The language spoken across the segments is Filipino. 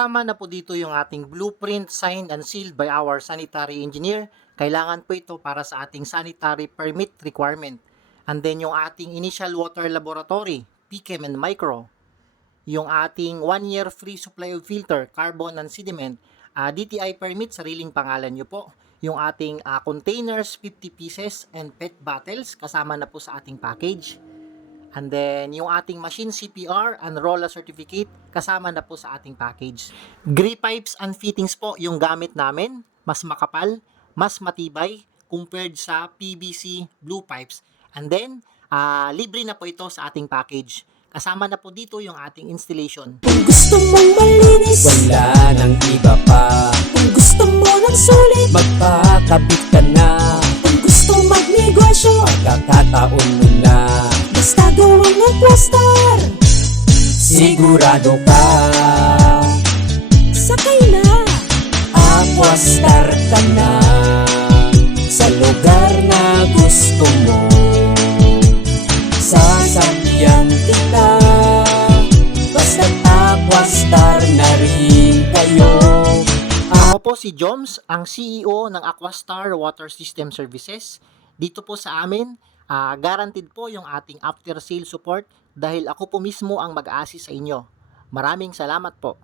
Kasama na po dito yung ating blueprint signed and sealed by our sanitary engineer. Kailangan po ito para sa ating sanitary permit requirement. And then yung ating initial water laboratory, PChem and micro. Yung ating 1-year free supply of filter, carbon and sediment, DTI permit, sariling pangalan nyo po. Yung ating containers, 50 pieces, and PET bottles, kasama na po sa ating package. And then, yung ating machine CPR and ROLA certificate, kasama na po sa ating package. Grip pipes and fittings po yung gamit namin, mas makapal, mas matibay, compared sa PVC blue pipes. And then, libre na po ito sa ating package. Kasama na po dito yung ating installation. Kung gusto mong malinis, wala nang iba pa. kung gusto mo ng sulit, Magpakabit ka na, kung gusto magnegosyo, pagkakataon mo na. basta gawang Aquastar. Sigurado ka, Sakay na, Aquastar ka na. Sa lugar na gusto mo, sasakyan kita. Basta't Aquastar na rin kayo. Ako po si Joms, ang CEO ng Aquastar Water System Services. Dito po sa amin, guaranteed po yung ating after sale support dahil ako po mismo ang mag-a-assist sa inyo. Maraming salamat po.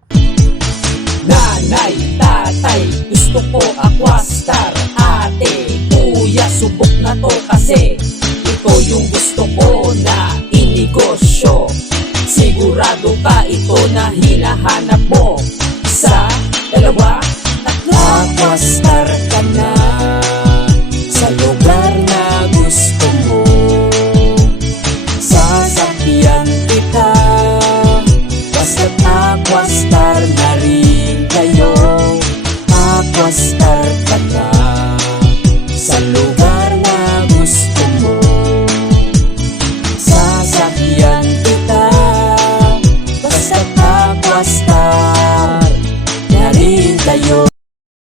Nanay, tatay, gusto ko Aquastar.